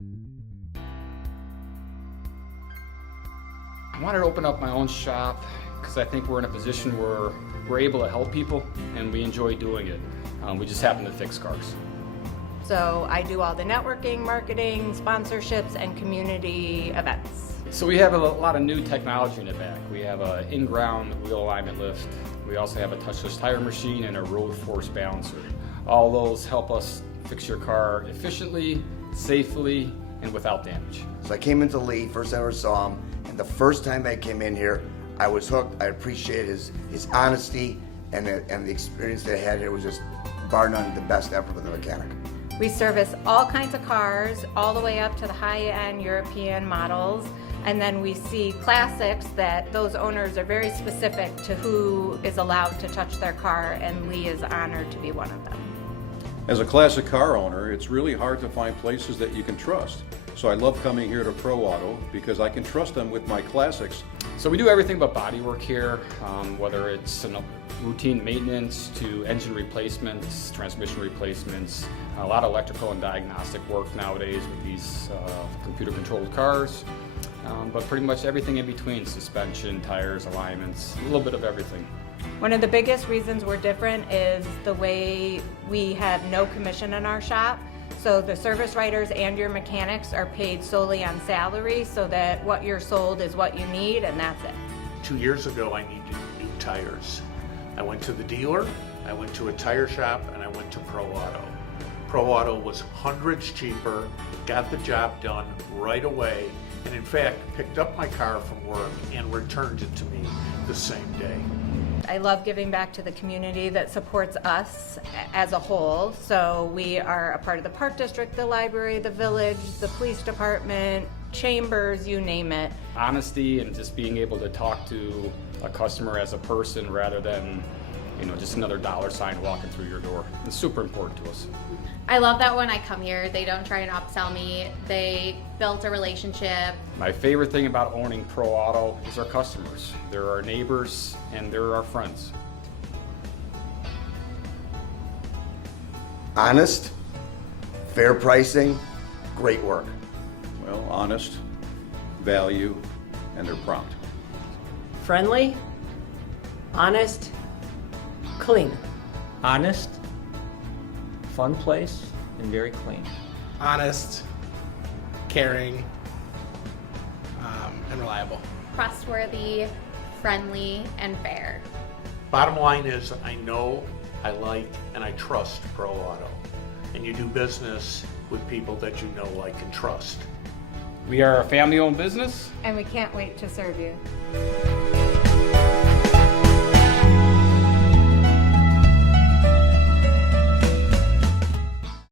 I wanted to open up my own shop because I think we're in a position where we're able to help people and we enjoy doing it. We just happen to fix cars. So I do all the networking, marketing, sponsorships, and community events. So we have a lot of new technology in the back. We have an in-ground wheel alignment lift. We also have a touchless tire machine and a road force balancer. All those help us fix your car efficiently, safely, and without damage. So I came into Lee, first time I ever saw him, and the first time I came in here, I was hooked. I appreciated his honesty and the experience that I had here was just bar none the best ever with a mechanic. We service all kinds of cars, all the way up to the high-end European models. And then we see classics that those owners are very specific to who is allowed to touch their car, and Lee is honored to be one of them. As a classic car owner, it's really hard to find places that you can trust. So I love coming here to ProAuto because I can trust them with my classics. So we do everything but body work here, whether it's routine maintenance to engine replacements, transmission replacements, a lot of electrical and diagnostic work nowadays with these computer-controlled cars, but pretty much everything in between: suspension, tires, alignments, a little bit of everything. One of the biggest reasons we're different is the way we have no commission in our shop. So the service writers and your mechanics are paid solely on salary, so that what you're sold is what you need, and that's it. 2 years ago, I needed new tires. I went to the dealer, I went to a tire shop, and I went to ProAuto. ProAuto was hundreds cheaper, got the job done right away, and in fact, picked up my car from work and returned it to me the same day. I love giving back to the community that supports us as a whole. So we are a part of the Park District, the library, the village, the police department, chambers, you name it. Honesty and just being able to talk to a customer as a person rather than, just another dollar sign walking through your door. It's super important to us. I love that when I come here, they don't try and upsell me. They built a relationship. My favorite thing about owning ProAuto is our customers. They're our neighbors and they're our friends. Honest, fair pricing, great work. Well, honest, value, and they're prompt. Friendly, honest, clean. Honest, fun place, and very clean. Honest, caring, and reliable. Trustworthy, friendly, and fair. Bottom line is, I know, I like, and I trust ProAuto. And you do business with people that you know, like, and trust. We are a family-owned business. And we can't wait to serve you.